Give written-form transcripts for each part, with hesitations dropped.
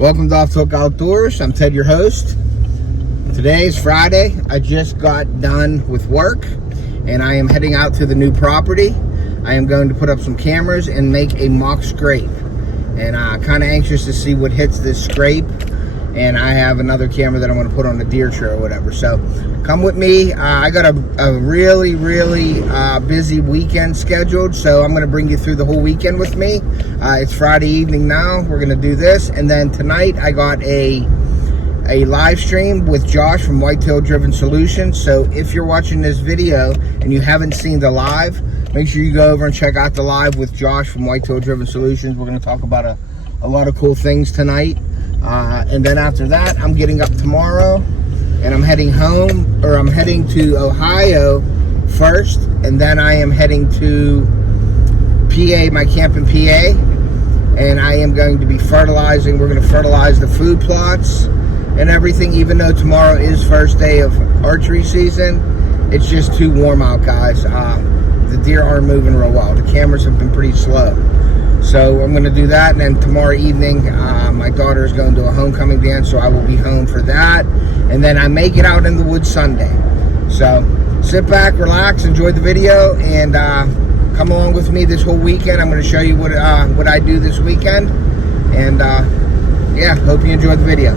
Welcome to Off the Hook Outdoors. I'm Ted, your host. Today is Friday. I just got done with work and I am heading out to the new property. I am going to put up some cameras and make a mock scrape. And I'm kind of anxious to see what hits this scrape. And I have another camera that I'm going to put on the deer trail or whatever. So come with me. I got a really busy weekend scheduled. So I'm going to bring you through the whole weekend with me. It's Friday evening now. We're going to do this. And then tonight I got a live stream with Josh from Whitetail Driven Solutions. So if you're watching this video and you haven't seen the live, make sure you go over and check out the live with Josh from Whitetail Driven Solutions. We're going to talk about a lot of cool things tonight. And then after that, I'm getting up tomorrow and I'm heading home, or I'm heading to Ohio first, and then I am heading to PA, my camp in PA, and I am going to be fertilizing. We're going to fertilize the food plots and everything, even though tomorrow is first day of archery season. It's just too warm out, guys. The deer aren't moving real well. The cameras have been pretty slow. So I'm going to do that, and then tomorrow evening my daughter is going to a homecoming dance, so I will be home for that. And then I may get out in the woods Sunday. So sit back, relax, enjoy the video, and come along with me this whole weekend. I'm going to show you what I do this weekend, and yeah, hope you enjoy the video.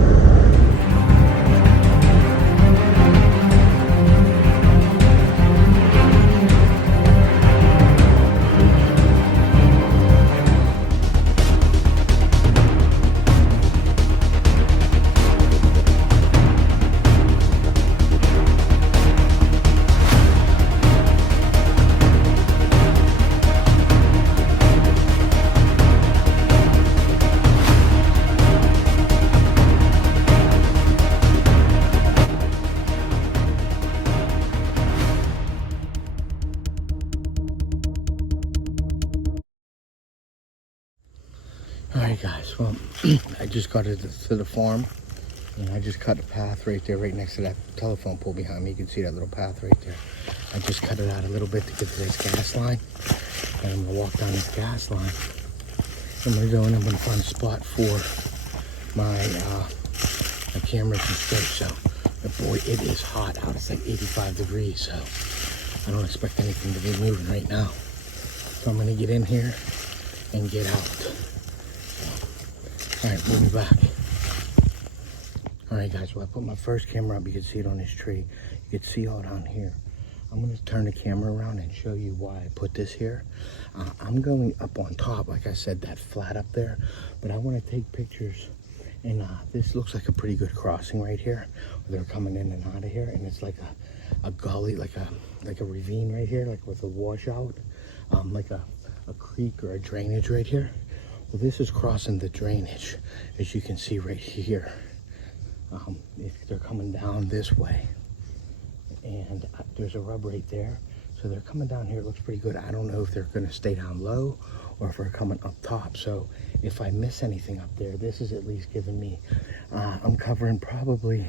Alright guys, well, I just got to the farm, and I just cut a path right there, right next to that telephone pole behind me. You can see that little path right there. I just cut it out a little bit to get to this gas line, and I'm going to walk down this gas line. I'm going to go and I'm going to find a spot for my cameras and scopes. So, but boy, it is hot out. It's like 85 degrees, so I don't expect anything to be moving right now. So I'm going to get in here and get out. Alright, we'll be back. Alright guys, well I put my first camera up. You can see it on this tree. You can see all down here. I'm going to turn the camera around and show you why I put this here. I'm going up on top, like I said, that flat up there. But I want to take pictures. And this looks like a pretty good crossing right here. They're coming in and out of here. And it's like a gully, like a ravine right here, like with a washout. Like a creek or a drainage right here. Well, this is crossing the drainage, as you can see right here. If they're coming down this way, and there's a rub right there, so they're coming down here. It looks pretty good. I don't know if they're going to stay down low or if they're coming up top. So if I miss anything up there, this is at least giving me, I'm covering probably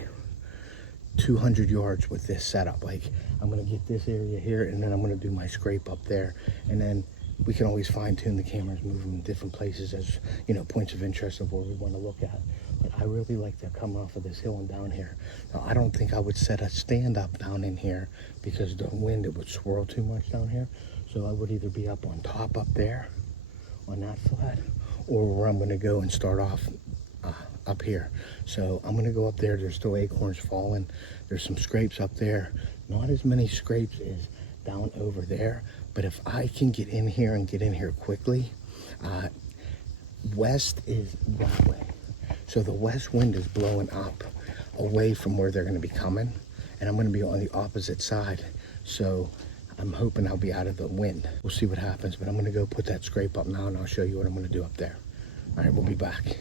200 yards with this setup. Like, I'm going to get this area here, and then I'm going to do my scrape up there, and then we can always fine-tune the cameras, move them in different places as, you know, points of interest of where we want to look at. But I really like to come off of this hill and down here. Now, I don't think I would set a stand-up down in here because the wind, it would swirl too much down here. So I would either be up on top up there on that flat, or where I'm going to go and start off up here. So I'm going to go up there. There's still acorns falling. There's some scrapes up there. Not as many scrapes as down over there. But if I can get in here and get in here quickly, west is that way. So the west wind is blowing up away from where they're going to be coming. And I'm going to be on the opposite side. So I'm hoping I'll be out of the wind. We'll see what happens. But I'm going to go put that scrape up now, and I'll show you what I'm going to do up there. All right, we'll be back.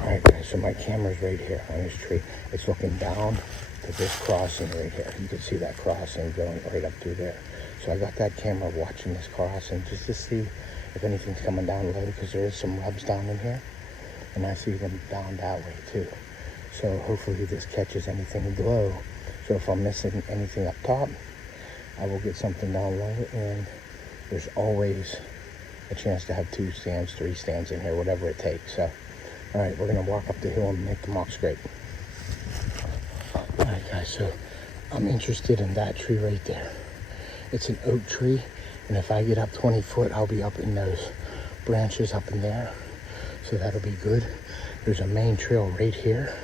All right, guys, so my camera's right here on this tree. It's looking down to this crossing right here. You can see that crossing going right up through there. So I got that camera watching this crossing just to see if anything's coming down low, because there is some rubs down in here, and I see them down that way too. So hopefully this catches anything low. So if I'm missing anything up top, I will get something down low, and there's always a chance to have 2 stands, 3 stands in here, whatever it takes. So All right, we're gonna walk up the hill and make the mock scrape. All right, guys, so I'm interested in that tree right there. It's an oak tree, and if I get up 20 foot, I'll be up in those branches up in there. So that'll be good. There's a main trail right here,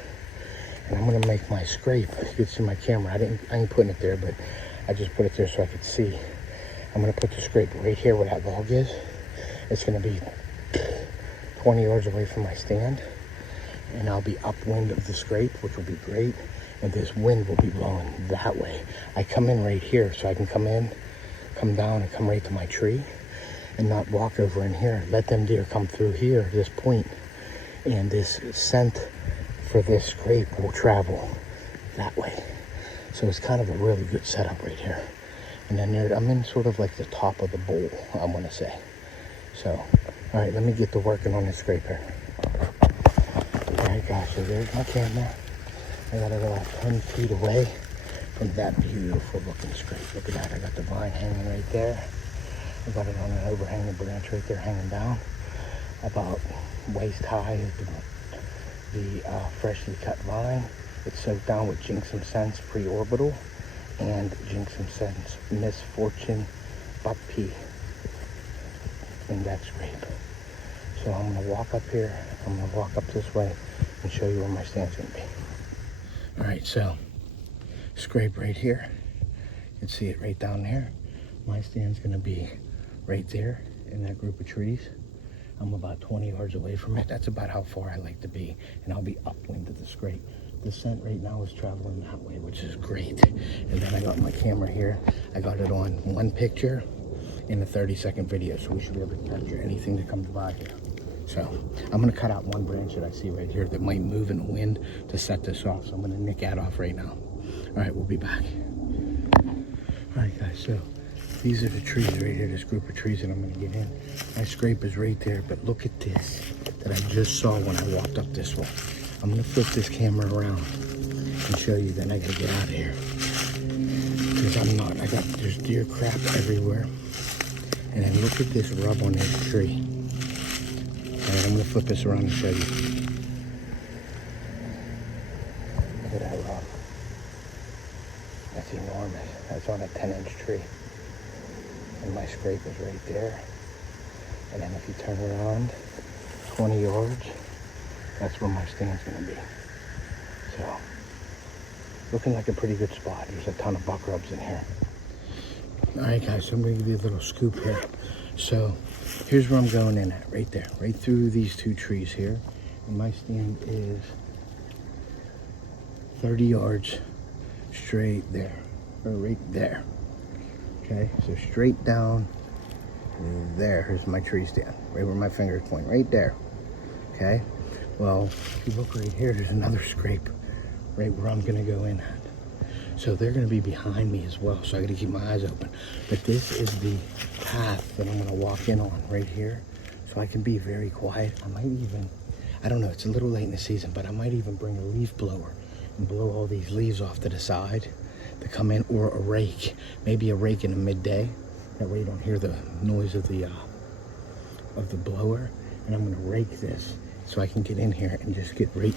and I'm gonna make my scrape. You can see my camera. I ain't putting it there, but I just put it there so I could see. I'm gonna put the scrape right here where that log is. It's gonna be 20 yards away from my stand, and I'll be upwind of the scrape, which will be great. And this wind will be blowing that way. I come in right here, so I can come in, come down, and come right to my tree, and not walk over in here. Let them deer come through here, this point, and this scent for this scrape will travel that way. So it's kind of a really good setup right here. And then there, I'm in sort of like the top of the bowl, I want to say. So, all right, let me get to working on this scrape here. All right, guys, so there's my camera. I got it about 10 feet away from that beautiful looking scrape. Look at that, I got the vine hanging right there. I got it on an overhanging branch right there, hanging down about waist high is the freshly cut vine. It's soaked down with Jinxum Sense Pre-Orbital and Jinxum Sense Misfortune Buck Pea in that scrape. So I'm gonna walk up here, I'm gonna walk up this way and show you where my stand's gonna be. All right, so scrape right here. You can see it right down there. My stand's gonna be right there in that group of trees. I'm about 20 yards away from it. That's about how far I like to be, and I'll be upwind of the scrape. The scent right now is traveling that way, which is great. And then I got my camera here. I got it on one picture in a 30-second video, so we should be able to capture anything that comes by here. So I'm gonna cut out one branch that I see right here that might move in the wind to set this off. So I'm gonna nick that off right now. All right, we'll be back. All right, guys, so these are the trees right here, this group of trees that I'm gonna get in. My scrape is right there, but look at this that I just saw when I walked up this way. I'm gonna flip this camera around and show you, then I gotta get out of here. Because there's deer crap everywhere. And then look at this rub on this tree. All right, I'm gonna flip this around and show you. Look at that rub. That's enormous. That's on a 10-inch tree. And my scrape is right there. And then if you turn around 20 yards, that's where my stand's gonna be. So, looking like a pretty good spot. There's a ton of buck rubs in here. All right, guys, so I'm gonna give you a little scoop here. So, here's where I'm going in at, right there, right through these two trees here. And my stand is 30 yards straight there, or right there. Okay, so straight down there, here's my tree stand, right where my fingers point, right there. Okay, well, if you look right here, there's another scrape right where I'm gonna go in at. So they're gonna be behind me as well, so I gotta keep my eyes open. But this is the path that I'm gonna walk in on right here, so I can be very quiet. I might even, I don't know, it's a little late in the season, but I might even bring a leaf blower and blow all these leaves off to the side to come in, or a rake, maybe a rake in the midday. That way you don't hear the noise of the blower. And I'm gonna rake this so I can get in here and just get right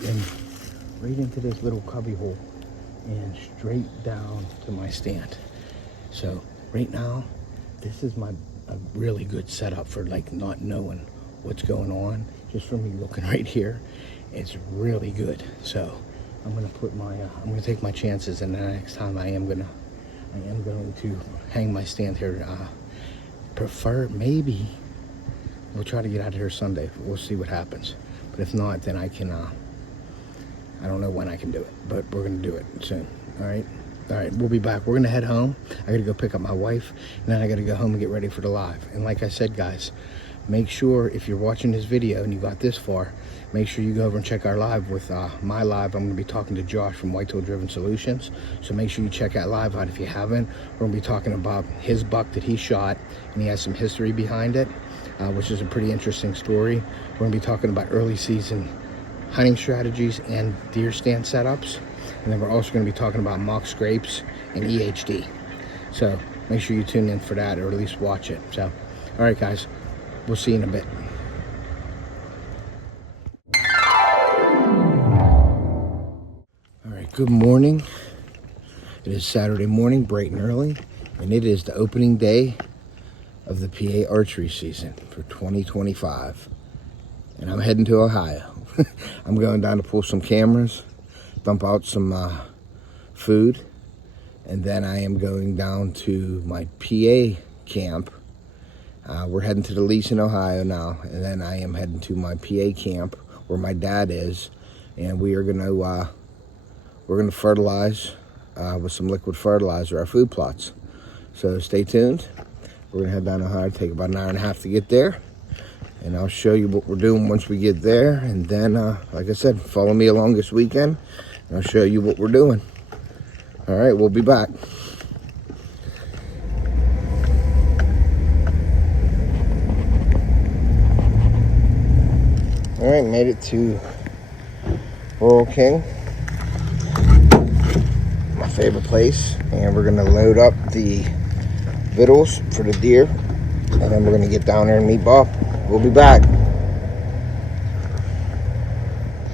into this little cubby hole and straight down to my stand. So right now, this is a really good setup for like not knowing what's going on. Just from me looking right here, it's really good. So I'm gonna put I'm gonna take my chances, and the next time I am going to hang my stand here. Maybe we'll try to get out of here Sunday. We'll see what happens. But if not, then I can, I don't know when I can do it, but we're gonna do it soon. All right, we'll be back. We're gonna head home. I gotta go pick up my wife, and then I gotta go home and get ready for the live. And like I said, guys, make sure if you're watching this video and you got this far, make sure you go over and check our live with my live. I'm gonna be talking to Josh from Whitetail Driven Solutions. So make sure you check that live out if you haven't. We're gonna be talking about his buck that he shot, and he has some history behind it, which is a pretty interesting story. We're gonna be talking about early season hunting strategies and deer stand setups. And then we're also gonna be talking about mock scrapes and EHD. So make sure you tune in for that, or at least watch it. So, all right, guys, we'll see you in a bit. Good morning. It is Saturday morning, bright and early, and it is the opening day of the PA archery season for 2025. And I'm heading to Ohio. I'm going down to pull some cameras, dump out some food, and then I am going down to my PA camp. We're heading to the lease in Ohio now, and then I am heading to my PA camp where my dad is, and we are gonna fertilize with some liquid fertilizer our food plots. So stay tuned. We're gonna head down to Ohio, take about an hour and a half to get there, and I'll show you what we're doing once we get there. And then, like I said, follow me along this weekend, and I'll show you what we're doing. All right, we'll be back. All right, made it to Rural King, my favorite place, and we're gonna load up the victuals for the deer, and then we're gonna get down there and meet Bob. We'll be back.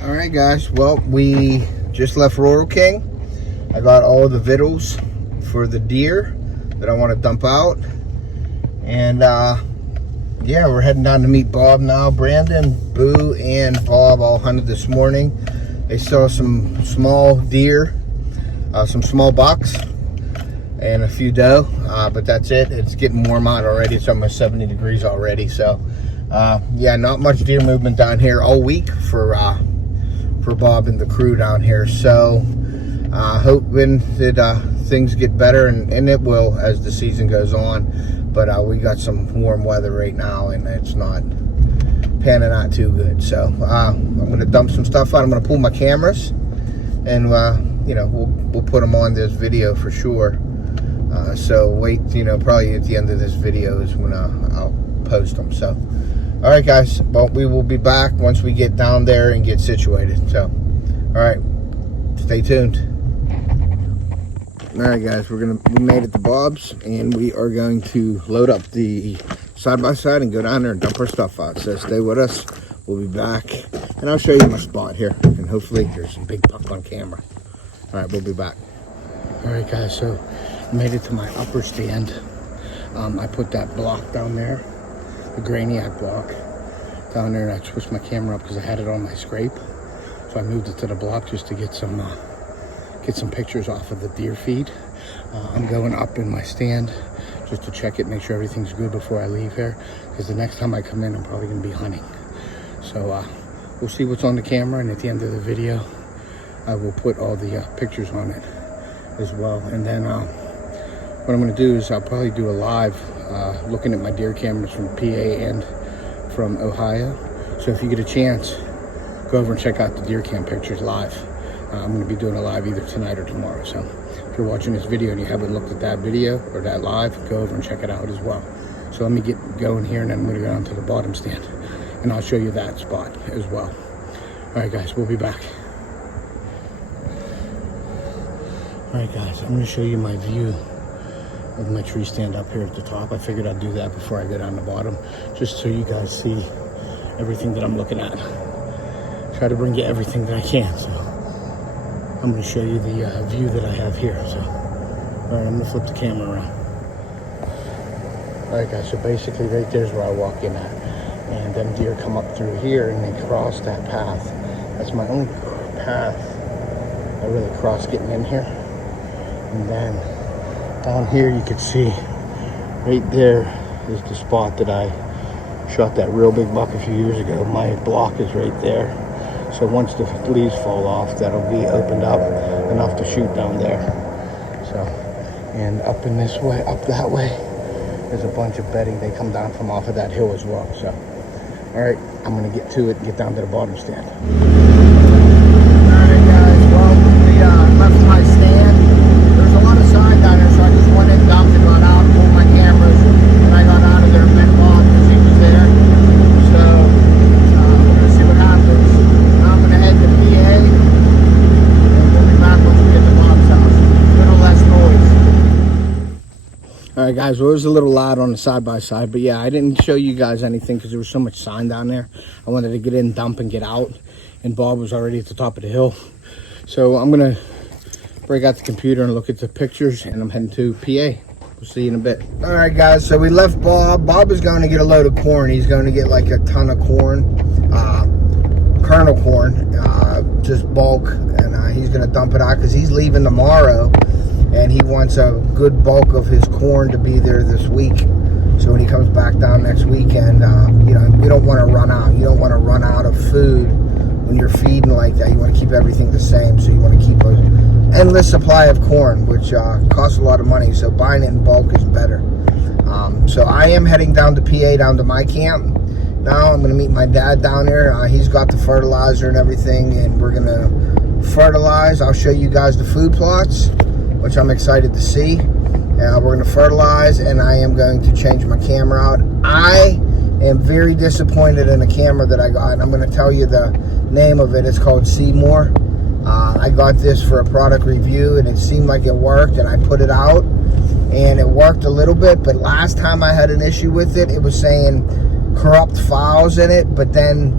All right, guys. Well, we just left Rural King. I got all the victuals for the deer that I want to dump out, and yeah, we're heading down to meet Bob now. Brandon, Boo, and Bob all hunted this morning. They saw some small deer, some small bucks, and a few doe, but that's it. It's getting warm out already. It's almost 70 degrees already. So yeah, not much deer movement down here all week for Bob and the crew down here. So hoping that things get better, and it will as the season goes on. But we got some warm weather right now, and it's not panning out too good. So I'm gonna dump some stuff out. I'm gonna pull my cameras, and you know, we'll put them on this video for sure. So wait, you know, probably at the end of this video is when I'll post them. So all right, guys, well, we will be back once we get down there and get situated. So all right, stay tuned. All right, guys, we made it to Bob's, and we are going to load up the side-by-side and go down there and dump our stuff out. So stay with us. We'll be back, and I'll show you my spot here, and hopefully there's some big buck on camera. All right, we'll be back. All right, guys, so I made it to my upper stand. I put that block down there, the Graniac block down there, and I switched my camera up because I had it on my scrape. So I moved it to the block just to get some pictures off of the deer feed. I'm going up in my stand just to check it, make sure everything's good before I leave here, because the next time I come in, I'm probably going to be hunting. So we'll see what's on the camera, and at the end of the video, I will put all the pictures on it as well. And then what I'm going to do is I'll probably do a live looking at my deer cameras from PA and from Ohio. So if you get a chance, go over and check out the deer cam pictures live. I'm going to be doing a live either tonight or tomorrow. So if you're watching this video and you haven't looked at that video or that live, go over and check it out as well. So let me get going here, and then I'm going to go down to the bottom stand, and I'll show you that spot as well. All right, guys, we'll be back. All right, guys, I'm going to show you my view of my tree stand up here at the top. I figured I'd do that before I go down the bottom, just so you guys see everything that I'm looking at. Try to bring you everything that I can. So I'm going to show you the view that I have here. So, all right, I'm going to flip the camera around. All right, guys, so basically right there's where I walk in at. And them deer come up through here, and they cross that path. That's my own path. I really cross getting in here. And then down here you can see right there is the spot that I shot that real big buck a few years ago. My block is right there. So once the leaves fall off, that'll be opened up enough to shoot down there. So, and up in this way, up that way, there's a bunch of bedding. They come down from off of that hill as well. So, all right, I'm gonna get to it and get down to the bottom stand. All right, guys, well, we left my stand. There's a lot of sign down there, so I just went in, dumped, and got out, pulled my cameras, and I got out of there and met Bob because he was there. So, we're gonna see what happens. I'm gonna head to PA, and we'll be back once we get to Bob's house. A little less noise. All right, guys, well, it was a little loud on the side-by-side, but yeah, I didn't show you guys anything because there was so much sign down there. I wanted to get in, dump, and get out, and Bob was already at the top of the hill. So I'm gonna break out the computer and look at the pictures, and I'm heading to PA. We'll see you in a bit. All right, guys, so we left Bob. Bob is going to get a load of corn. He's going to get like a ton of corn, kernel corn, just bulk, and he's going to dump it out because he's leaving tomorrow, and he wants a good bulk of his corn to be there this week. So when he comes back down next weekend, you know, we don't want to run out. You don't want to run out of food when you're feeding like that. You want to keep everything the same, so you want to keep an endless supply of corn, which costs a lot of money, so buying it in bulk is better. So I am heading down to PA, down to my camp. Now I'm going to meet my dad down there. He's got the fertilizer and everything, and we're going to fertilize. I'll show you guys the food plots, which I'm excited to see. We're going to fertilize, and I am going to change my camera out. I am very disappointed in the camera that I got. I'm going to tell you the name of it. It's called Seymour. I got this for a product review, and it seemed like it worked, and I put it out, and it worked a little bit. But last time I had an issue with it, it was saying corrupt files in it, but then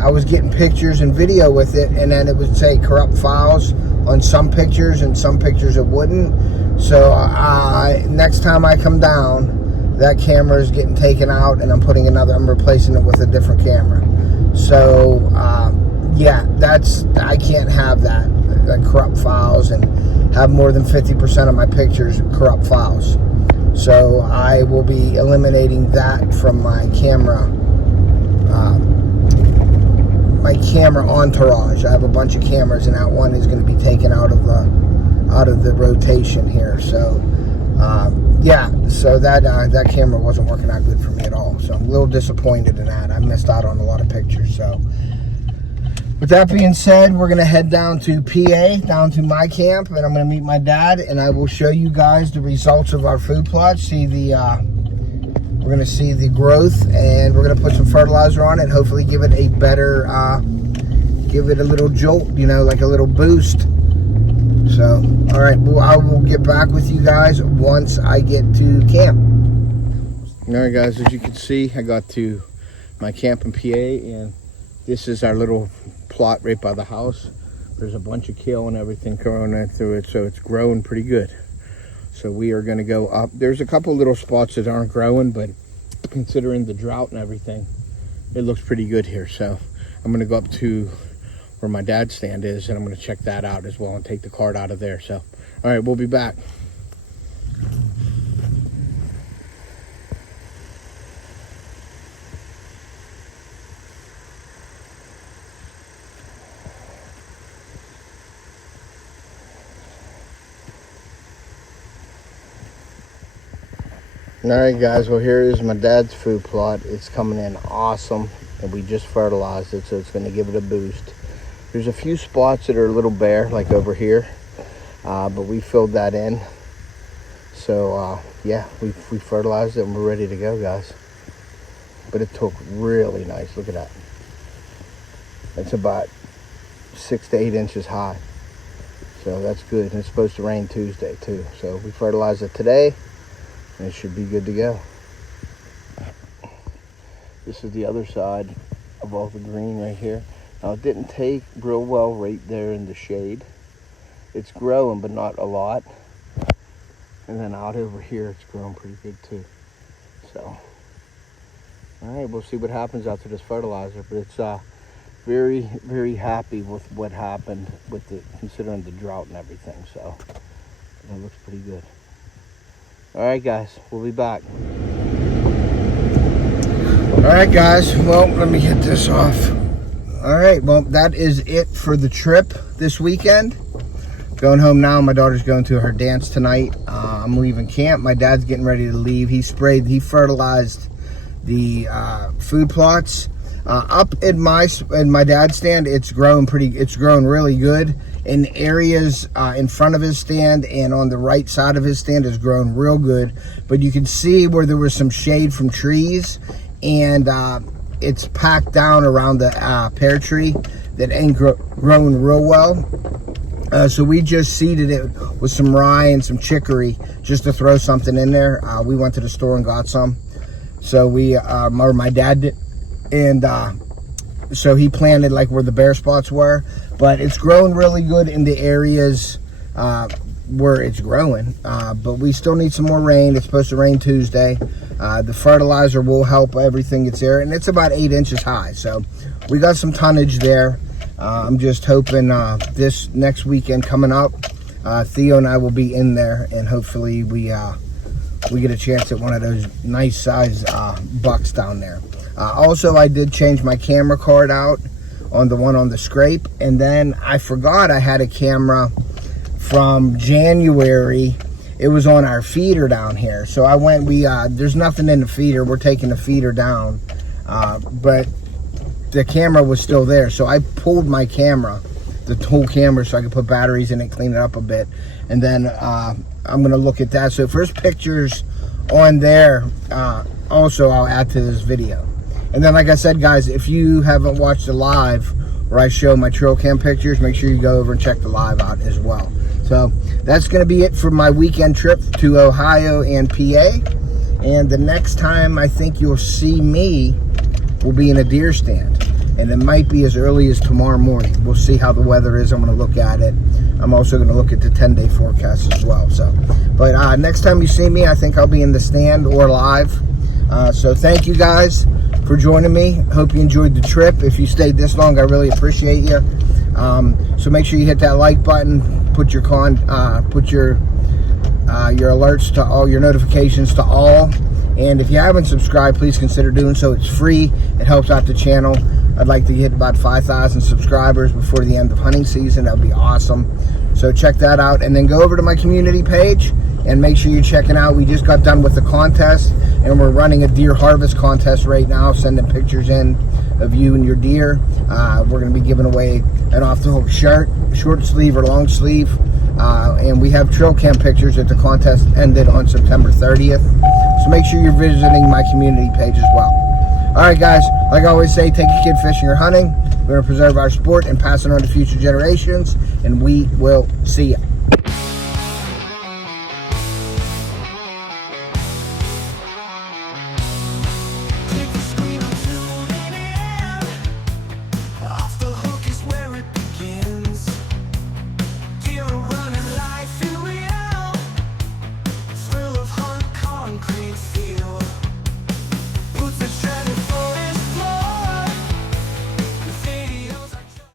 I was getting pictures and video with it, and then it would say corrupt files on some pictures, and some pictures it wouldn't. So next time I come down, that camera is getting taken out, and I'm replacing it with a different camera. So yeah, I can't have that corrupt files and have more than 50% of my pictures corrupt files. So I will be eliminating that from my camera entourage. I have a bunch of cameras, and that one is going to be taken out of the rotation here. So yeah, so that camera wasn't working out good for me at all. So I'm a little disappointed in that. I missed out on a lot of pictures. So with that being said, we're going to head down to PA, down to my camp, and I'm going to meet my dad, and I will show you guys the results of our food plot. We're going to see the growth, and we're going to put some fertilizer on it and hopefully give it a better, give it a little jolt, you know, like a little boost. So, all right, well, I will get back with you guys once I get to camp. All right, guys, as you can see, I got to my camp in PA, and this is our little plot right by the house. There's a bunch of kale and everything growing right through it, so it's growing pretty good. So we are going to go up. There's a couple little spots that aren't growing, but considering the drought and everything, it looks pretty good here. So I'm going to go up to where my dad's stand is, and I'm going to check that out as well and take the cart out of there. So, all right, we'll be back. All right, guys, well, here is my dad's food plot. It's coming in awesome, and we just fertilized it, so it's going to give it a boost. There's a few spots that are a little bare, like over here, but we filled that in. So yeah, we fertilized it, and we're ready to go, guys. But it took really nice. Look at that. It's about 6 to 8 inches high, so that's good. And it's supposed to rain Tuesday too, so we fertilized it today, and it should be good to go. This is the other side of all the green right here. Now, it didn't take real well right there in the shade. It's growing, but not a lot. And then out over here, it's growing pretty good too. So, all right, we'll see what happens after this fertilizer. But it's very, very happy with what happened with it, considering the drought and everything. So, it looks pretty good. All right, guys, we'll be back. All right, guys, well, let me get this off. All right, well, that is it for the trip this weekend. Going home now. My daughter's going to her dance tonight. I'm leaving camp. My dad's getting ready to leave. He fertilized the food plots. Up in my dad's stand, it's growing really good. In areas in front of his stand and on the right side of his stand is growing real good. But you can see where there was some shade from trees, and it's packed down around the pear tree that ain't growing real well. So we just seeded it with some rye and some chicory just to throw something in there. We went to the store and got some. So my dad did, and so he planted like where the bare spots were. But it's growing really good in the areas where it's growing, but we still need some more rain. It's supposed to rain Tuesday. The fertilizer will help everything that's there, and it's about 8 inches high, so we got some tonnage there. I'm just hoping this next weekend coming up, Theo and I will be in there, and hopefully we get a chance at one of those nice size bucks down there. Also, I did change my camera card out on the one on the scrape, and then I forgot I had a camera from January. It was on our feeder down here, so I went, there's nothing in the feeder, we're taking the feeder down, but the camera was still there, so I pulled my camera, the whole camera, so I could put batteries in it, clean it up a bit, and then I'm gonna look at that. So first pictures on there, also I'll add to this video. And then, like I said, guys, if you haven't watched the live where I show my trail cam pictures, make sure you go over and check the live out as well. So that's going to be it for my weekend trip to Ohio and PA. And the next time I think you'll see me will be in a deer stand. And it might be as early as tomorrow morning. We'll see how the weather is. I'm going to look at it. I'm also going to look at the 10-day forecast as well. So, but next time you see me, I think I'll be in the stand or live. So thank you guys for joining me. Hope you enjoyed the trip. If you stayed this long, I really appreciate you. So make sure you hit that like button, put your alerts to all, your notifications to all, and if you haven't subscribed, please consider doing so. It's free. It helps out the channel. I'd like to hit about 5,000 subscribers before the end of hunting season. That would be awesome. So check that out, and then go over to my community page and make sure you're checking out. We just got done with the contest, and we're running a deer harvest contest right now, sending pictures in of you and your deer. We're going to be giving away an off the hook shirt, short sleeve or long sleeve, and we have trail cam pictures that the contest ended on September 30th. So make sure you're visiting my community page as well. All right, guys, like I always say, take a kid fishing or hunting. We're going to preserve our sport and pass it on to future generations, and we will see you.